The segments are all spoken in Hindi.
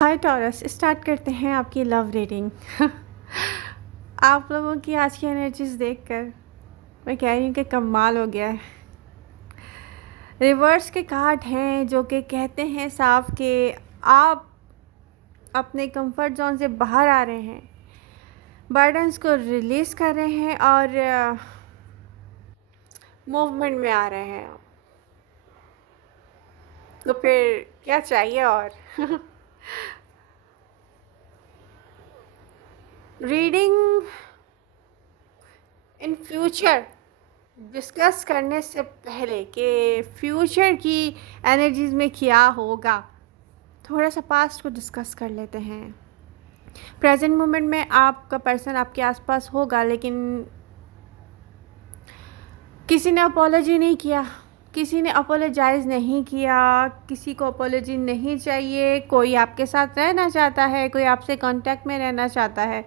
हाय टॉरस, स्टार्ट करते हैं आपकी लव रीडिंग। आप लोगों की आज की एनर्जीज देखकर मैं कह रही हूँ कि कमाल हो गया है। रिवर्स के कार्ड हैं जो कि कहते हैं साफ कि आप अपने कंफर्ट जोन से बाहर आ रहे हैं, बर्डन्स को रिलीज़ कर रहे हैं और मूवमेंट में आ रहे हैं। तो फिर क्या चाहिए और। रीडिंग इन फ्यूचर डिस्कस करने से पहले कि फ्यूचर की एनर्जीज में क्या होगा, थोड़ा सा पास्ट को डिस्कस कर लेते हैं। प्रेजेंट मोमेंट में आपका पर्सन आपके आसपास होगा, लेकिन किसी ने अपोलॉजी नहीं किया, किसी ने अपोलोजाइज नहीं किया, किसी को अपोलॉजी नहीं चाहिए। कोई आपके साथ रहना चाहता है, कोई आपसे कांटेक्ट में रहना चाहता है,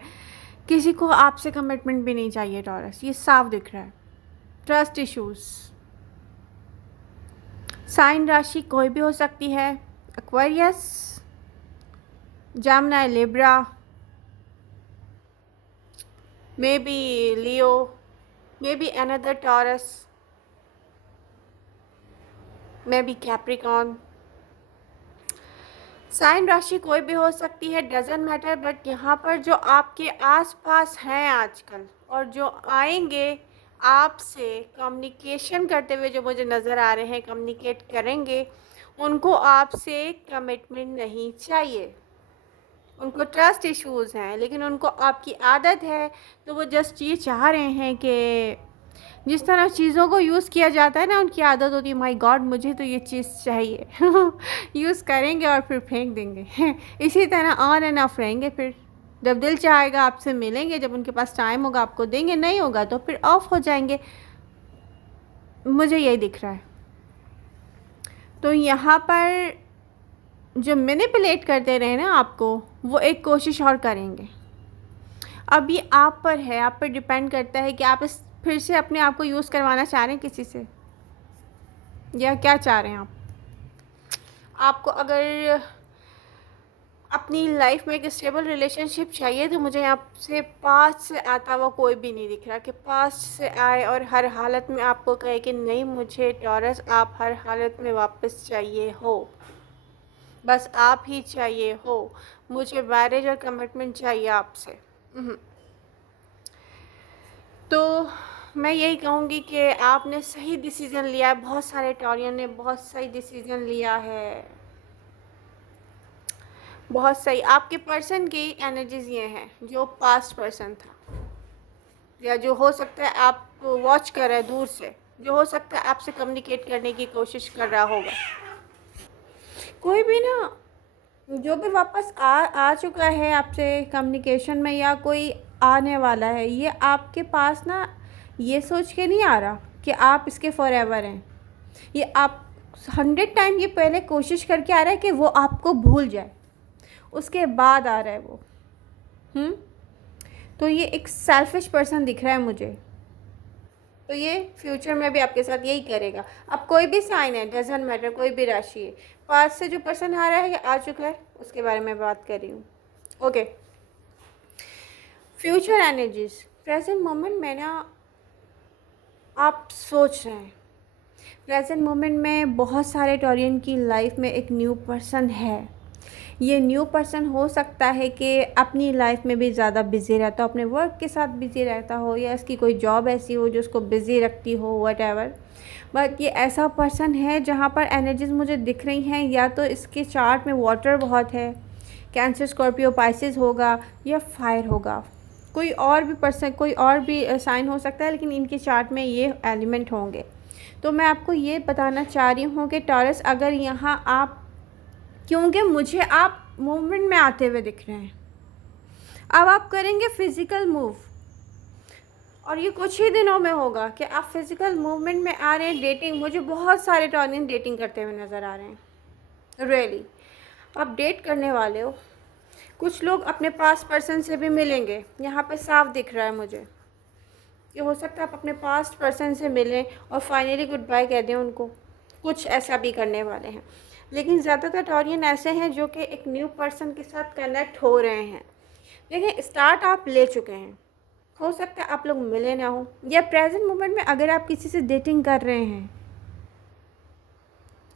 किसी को आपसे कमिटमेंट भी नहीं चाहिए। टॉरस, ये साफ दिख रहा है। ट्रस्ट इश्यूज़, साइन राशि कोई भी हो सकती है, Aquarius, Gemini, Libra, maybe Leo, maybe another Taurus, maybe Capricorn. Sign राशि कोई भी हो सकती है, डजंट मैटर। बट यहाँ पर जो आपके आसपास हैं आजकल और जो आएंगे आपसे कम्युनिकेशन करते हुए, जो मुझे नज़र आ रहे हैं कम्युनिकेट करेंगे, उनको आपसे कमिटमेंट नहीं चाहिए। उनको ट्रस्ट इश्यूज़ हैं, लेकिन उनको आपकी आदत है। तो वो जस्ट ये चाह रहे हैं कि जिस तरह चीज़ों को यूज़ किया जाता है ना, उनकी आदत होती है, माय गॉड मुझे तो ये चीज़ चाहिए। यूज़ करेंगे और फिर फेंक देंगे। इसी तरह ऑन एंड ऑफ रहेंगे। फिर जब दिल चाहेगा आपसे मिलेंगे, जब उनके पास टाइम होगा आपको देंगे, नहीं होगा तो फिर ऑफ हो जाएंगे। मुझे यही दिख रहा है। तो यहाँ पर जो मैनिपुलेट करते रहे ना आपको, वो एक कोशिश और करेंगे। अब ये आप पर है, आप पर डिपेंड करता है कि आप इस फिर से अपने आप को यूज़ करवाना चाह रहे हैं किसी से, या क्या चाह रहे हैं आप। आपको अगर अपनी लाइफ में एक स्टेबल रिलेशनशिप चाहिए, तो मुझे यहाँ से पास्ट से आता हुआ कोई भी नहीं दिख रहा कि पास्ट से आए और हर हालत में आपको कहे कि नहीं, मुझे टॉरस आप हर हालत में वापस चाहिए हो, बस आप ही चाहिए हो, मुझे मैरिज और कमिटमेंट चाहिए आपसे। तो मैं यही कहूँगी कि आपने सही डिसीज़न लिया है। बहुत सारे टॉरियन ने बहुत सही डिसीज़न लिया है, बहुत सही। आपके पर्सन की एनर्जीज ये हैं, जो पास्ट पर्सन था, या जो हो सकता है आप वॉच कर रहे हैं दूर से, जो हो सकता है आपसे कम्युनिकेट करने की कोशिश कर रहा होगा। कोई भी ना, जो भी वापस आ चुका है आपसे कम्युनिकेशन में, या कोई आने वाला है, ये आपके पास ना ये सोच के नहीं आ रहा कि आप इसके फॉरएवर हैं। ये आप 100 टाइम ये पहले कोशिश करके आ रहा है कि वो आपको भूल जाए, उसके बाद आ रहा है वो। तो ये एक सेल्फिश पर्सन दिख रहा है मुझे। तो ये फ्यूचर में भी आपके साथ यही करेगा। अब कोई भी साइन है, डजंट मैटर, कोई भी राशि है, पास से जो पर्सन आ रहा है या आ चुका है, उसके बारे में बात कर रही हूँ। Okay, future energies, present moment में ना आप सोच रहे हैं, प्रेजेंट मोमेंट में बहुत सारे टॉरियन की लाइफ में एक न्यू पर्सन है। ये न्यू पर्सन हो सकता है कि अपनी लाइफ में भी ज़्यादा बिज़ी रहता हो, अपने वर्क के साथ बिज़ी रहता हो, या इसकी कोई जॉब ऐसी हो जो उसको बिज़ी रखती हो, वटएवर। बट ये ऐसा पर्सन है जहाँ पर एनर्जीज मुझे दिख रही हैं, या तो इसके चार्ट में वाटर बहुत है, कैंसर, स्कॉर्पियो, पाइसेस होगा, या फायर होगा। कोई और भी पर्सन, कोई और भी साइन हो सकता है, लेकिन इनके चार्ट में ये एलिमेंट होंगे। तो मैं आपको ये बताना चाह रही हूँ कि टॉरस, अगर यहाँ आप, क्योंकि मुझे आप मूवमेंट में आते हुए दिख रहे हैं, अब आप करेंगे फिज़िकल मूव, और ये कुछ ही दिनों में होगा कि आप फिज़िकल मूवमेंट में आ रहे हैं। डेटिंग, मुझे बहुत सारे टॉरियन डेटिंग करते हुए नज़र आ रहे हैं। रियली आप डेट करने वाले हो। कुछ लोग अपने पास पर्सन से भी मिलेंगे, यहाँ पे साफ दिख रहा है मुझे। ये हो सकता है आप अपने पास्ट पर्सन से मिलें और फाइनली गुड बाय कह दें उनको, कुछ ऐसा भी करने वाले हैं। लेकिन ज़्यादातर टॉरियन ऐसे हैं जो कि एक न्यू पर्सन के साथ कनेक्ट हो रहे हैं। देखिए, स्टार्ट आप ले चुके हैं, हो सकता है आप लोग मिले ना हो, या प्रेजेंट मोमेंट में अगर आप किसी से डेटिंग कर रहे हैं,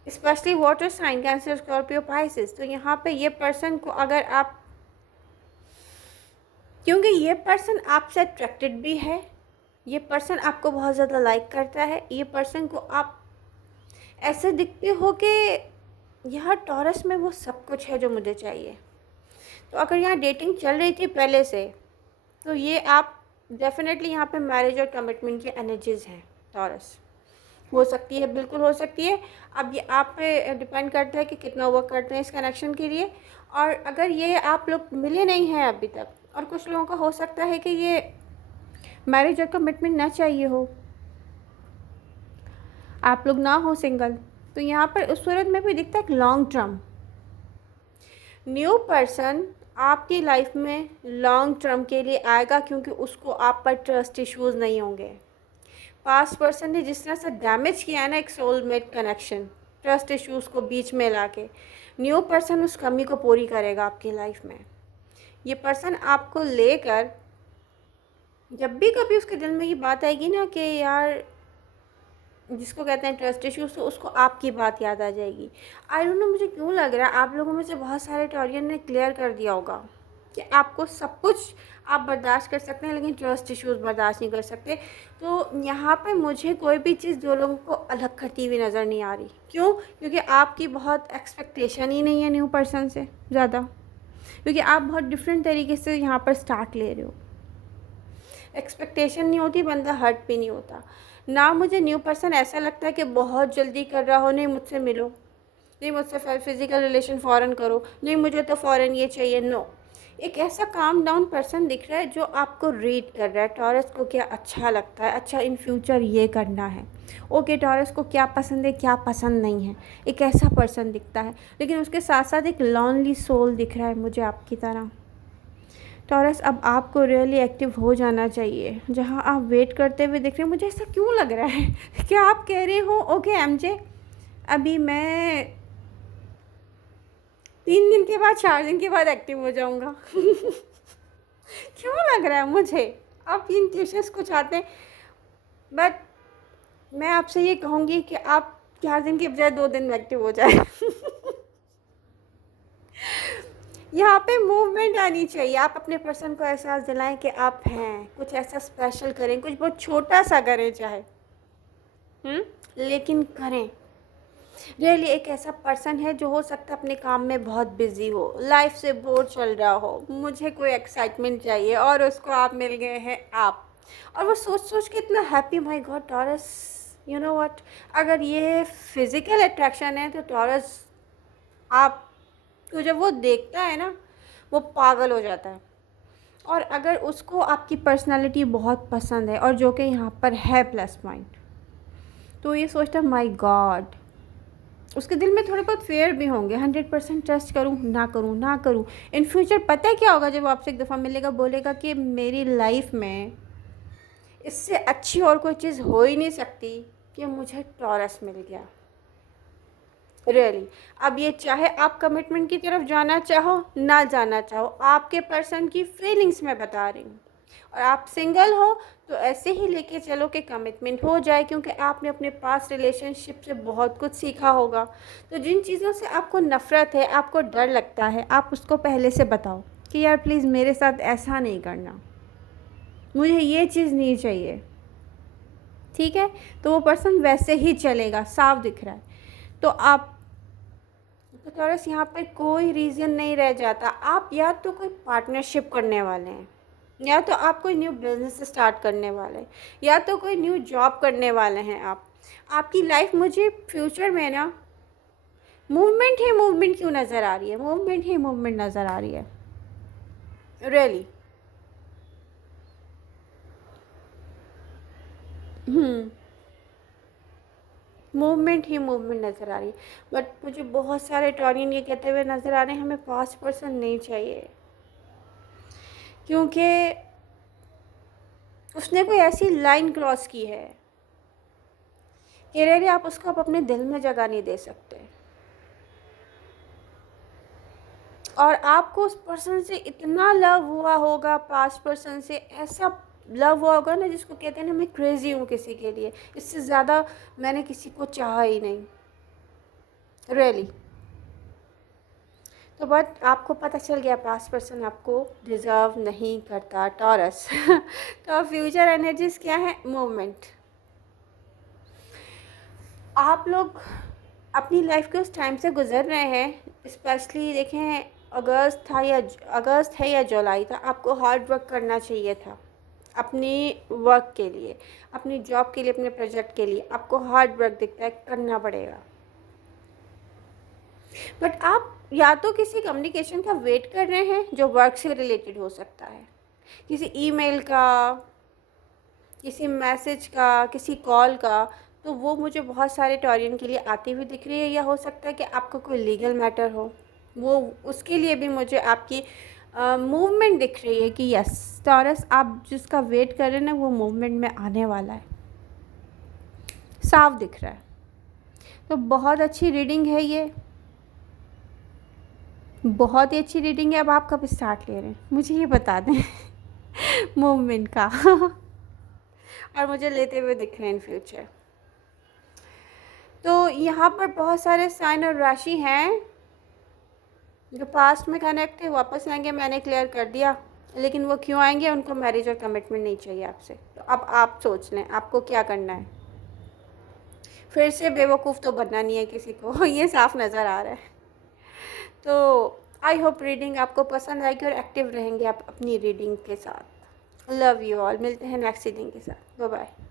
specially water sign Cancer Scorpio Pisces, तो यहाँ पे ये पर्सन को अगर आप, क्योंकि ये पर्सन आपसे अट्रैक्टेड भी है, ये पर्सन आपको बहुत ज़्यादा लाइक करता है, ये पर्सन को आप ऐसे दिखते हो कि यहाँ टॉरस में वो सब कुछ है जो मुझे चाहिए। तो अगर यहाँ डेटिंग चल रही थी पहले से, तो ये आप डेफिनेटली यहाँ पे मैरिज और कमिटमेंट की एनर्जीज़ हैं। टॉरस हो सकती है, बिल्कुल हो सकती है। अब ये आप पे डिपेंड करता है कि कितना वर्क करते हैं इस कनेक्शन के लिए। और अगर ये आप लोग मिले नहीं हैं अभी तक, और कुछ लोगों का हो सकता है कि ये मैरिज और कमिटमेंट ना चाहिए हो, आप लोग ना हो सिंगल, तो यहाँ पर उस सूरत में भी दिखता है एक लॉन्ग टर्म न्यू पर्सन आपकी लाइफ में लॉन्ग टर्म के लिए आएगा, क्योंकि उसको आप पर ट्रस्ट इश्यूज़ नहीं होंगे। पास्ट पर्सन ने जिस तरह से डैमेज किया है ना एक सोलमेट कनेक्शन, ट्रस्ट इश्यूज़ को बीच में लाके, न्यू पर्सन उस कमी को पूरी करेगा आपकी लाइफ में। ये पर्सन आपको लेकर, जब भी कभी उसके दिल में ये बात आएगी ना कि यार, जिसको कहते हैं ट्रस्ट इश्यूज़, तो उसको आपकी बात याद आ जाएगी। आई डोंट नो मुझे क्यों लग रहा है आप लोगों में से बहुत सारे टॉरियन ने क्लियर कर दिया होगा कि आपको सब कुछ आप बर्दाश्त कर सकते हैं, लेकिन ट्रस्ट इश्यूज़ बर्दाश्त नहीं कर सकते। तो यहाँ पे मुझे कोई भी चीज़ दो लोगों को अलग करती हुई नज़र नहीं आ रही। क्यों? क्योंकि आपकी बहुत एक्सपेक्टेशन ही नहीं है न्यू पर्सन से ज़्यादा, क्योंकि आप बहुत डिफरेंट तरीके से यहाँ पर स्टार्ट ले रहे हो। एक्सपेक्टेशन नहीं होती, बंदा हर्ट भी नहीं होता ना। मुझे न्यू पर्सन ऐसा लगता है कि बहुत जल्दी कर रहा हो, नहीं मुझसे मिलो, नहीं मुझसे फिज़िकल रिलेशन फ़ौरन करो, नहीं मुझे तो फ़ौरन ये चाहिए, नो। एक ऐसा काम डाउन पर्सन दिख रहा है जो आपको रीड कर रहा है, टॉरस को क्या अच्छा लगता है, अच्छा इन फ्यूचर ये करना है, ओके टॉरस को क्या पसंद है क्या पसंद नहीं है, एक ऐसा पर्सन दिखता है। लेकिन उसके साथ साथ एक लॉनली सोल दिख रहा है मुझे आपकी तरह। टॉरस, अब आपको रियली एक्टिव हो जाना चाहिए। जहाँ आप वेट करते हुए देख रहे हैं, मुझे ऐसा क्यों लग रहा है क्या आप कह रहे हो ओके एमजे, अभी मैं 3 दिन के बाद 4 दिन के बाद एक्टिव हो जाऊँगा क्यों लग रहा है मुझे आप इन ट्यूशंस को चाहते हैं। बट मैं आपसे ये कहूँगी कि आप 4 दिन के बजाय 2 दिन में एक्टिव हो जाए यहाँ पे मूवमेंट आनी चाहिए। आप अपने पर्सन को एहसास दिलाएं कि आप हैं, कुछ ऐसा स्पेशल करें, कुछ बहुत छोटा सा करें चाहे, लेकिन करें। रियली एक ऐसा पर्सन है जो हो सकता है अपने काम में बहुत बिजी हो, लाइफ से बोर चल रहा हो, मुझे कोई एक्साइटमेंट चाहिए, और उसको आप मिल गए हैं आप, और वो सोच सोच के इतना happy, my God taurus, you know what, अगर ये फिज़िकल अट्रैक्शन है तो टॉरस आप, तो जब वो देखता है ना वो पागल हो जाता है। और अगर उसको आपकी पर्सनालिटी बहुत पसंद है, और जो कि यहाँ पर है प्लस पॉइंट, तो ये सोचता है माय गॉड, उसके दिल में थोड़े बहुत फेयर भी होंगे, 100% ट्रस्ट करूँ ना करूँ ना करूँ, इन फ्यूचर पता है क्या होगा, जब आपसे एक दफ़ा मिलेगा बोलेगा कि मेरी लाइफ में इससे अच्छी और कोई चीज़ हो ही नहीं सकती कि मुझे टॉरस मिल गया। रियली अब ये चाहे आप कमिटमेंट की तरफ जाना चाहो ना जाना चाहो, आपके पर्सन की फीलिंग्स मैं बता रही हूँ। और आप सिंगल हो तो ऐसे ही लेके चलो कि कमिटमेंट हो जाए, क्योंकि आपने अपने पास रिलेशनशिप से बहुत कुछ सीखा होगा। तो जिन चीज़ों से आपको नफ़रत है, आपको डर लगता है, आप उसको पहले से बताओ कि यार प्लीज़ मेरे साथ ऐसा नहीं करना, मुझे ये चीज़ नहीं चाहिए, ठीक है? तो वो पर्सन वैसे ही चलेगा, साफ दिख रहा है। तो आप, तो टॉरस यहाँ पर कोई रीज़न नहीं रह जाता। आप या तो कोई पार्टनरशिप करने वाले हैं, या तो आप कोई न्यू बिज़नेस स्टार्ट करने वाले हैं, या तो कोई न्यू जॉब करने वाले हैं आप। आपकी लाइफ मुझे फ्यूचर में ना मूवमेंट ही मूवमेंट क्यों नज़र आ रही है, मूवमेंट ही मूवमेंट नज़र आ रही है रियली। मूवमेंट ही मूवमेंट नज़र आ रही है। बट मुझे बहुत सारे टॉरियन ये कहते हुए नज़र आ रहे हैं हमें पास्ट पर्सन नहीं चाहिए, क्योंकि उसने कोई ऐसी लाइन क्रॉस की है कि रेडी आप उसको आप अपने दिल में जगह नहीं दे सकते। और आपको उस पर्सन से इतना लव हुआ होगा, पास्ट पर्सन से ऐसा लव हुआ होगा ना, जिसको कहते हैं ना, मैं क्रेज़ी हूँ किसी के लिए, इससे ज़्यादा मैंने किसी को चाहा ही नहीं, रियली। तो बट आपको पता चल गया पास्ट पर्सन आपको डिज़र्व नहीं करता, टॉरस। तो फ्यूचर एनर्जीज क्या है? मूवमेंट। आप लोग अपनी लाइफ के उस टाइम से गुजर रहे हैं, स्पेशली देखें, अगस्त है या जुलाई था, आपको हार्ड वर्क करना चाहिए था अपनी वर्क के लिए, अपनी जॉब के लिए, अपने प्रोजेक्ट के लिए। आपको हार्ड वर्क दिखता है, करना पड़ेगा। बट आप या तो किसी कम्युनिकेशन का वेट कर रहे हैं जो वर्क से रिलेटेड हो सकता है, किसी ईमेल का, किसी मैसेज का, किसी कॉल का, तो वो मुझे बहुत सारे टॉरियन के लिए आती हुई दिख रही है। या हो सकता है कि आपका कोई लीगल मैटर हो, वो उसके लिए भी मुझे आपकी मूवमेंट दिख रही है कि यस टॉरस, आप जिसका वेट कर रहे हैं ना, वो मूवमेंट में आने वाला है, साफ दिख रहा है। तो बहुत अच्छी रीडिंग है ये, बहुत ही अच्छी रीडिंग है। अब आप कब स्टार्ट ले रहे हैं मुझे ये बता दें। मूवमेंट का। और मुझे लेते हुए दिख रहे हैं इन फ्यूचर। तो यहाँ पर बहुत सारे साइन और राशि हैं जो पास्ट में कनेक्ट थे, वापस आएंगे, मैंने क्लियर कर दिया। लेकिन वो क्यों आएंगे? उनको मैरिज और कमिटमेंट नहीं चाहिए आपसे। तो अब आप सोच लें आपको क्या करना है। फिर से बेवकूफ़ तो बनना नहीं है किसी को। ये साफ नज़र आ रहा है। तो आई होप रीडिंग आपको पसंद आएगी और एक्टिव रहेंगे आप अपनी रीडिंग के साथ। Love you all. मिलते हैं नेक्स्ट रीडिंग के साथ। Bye bye.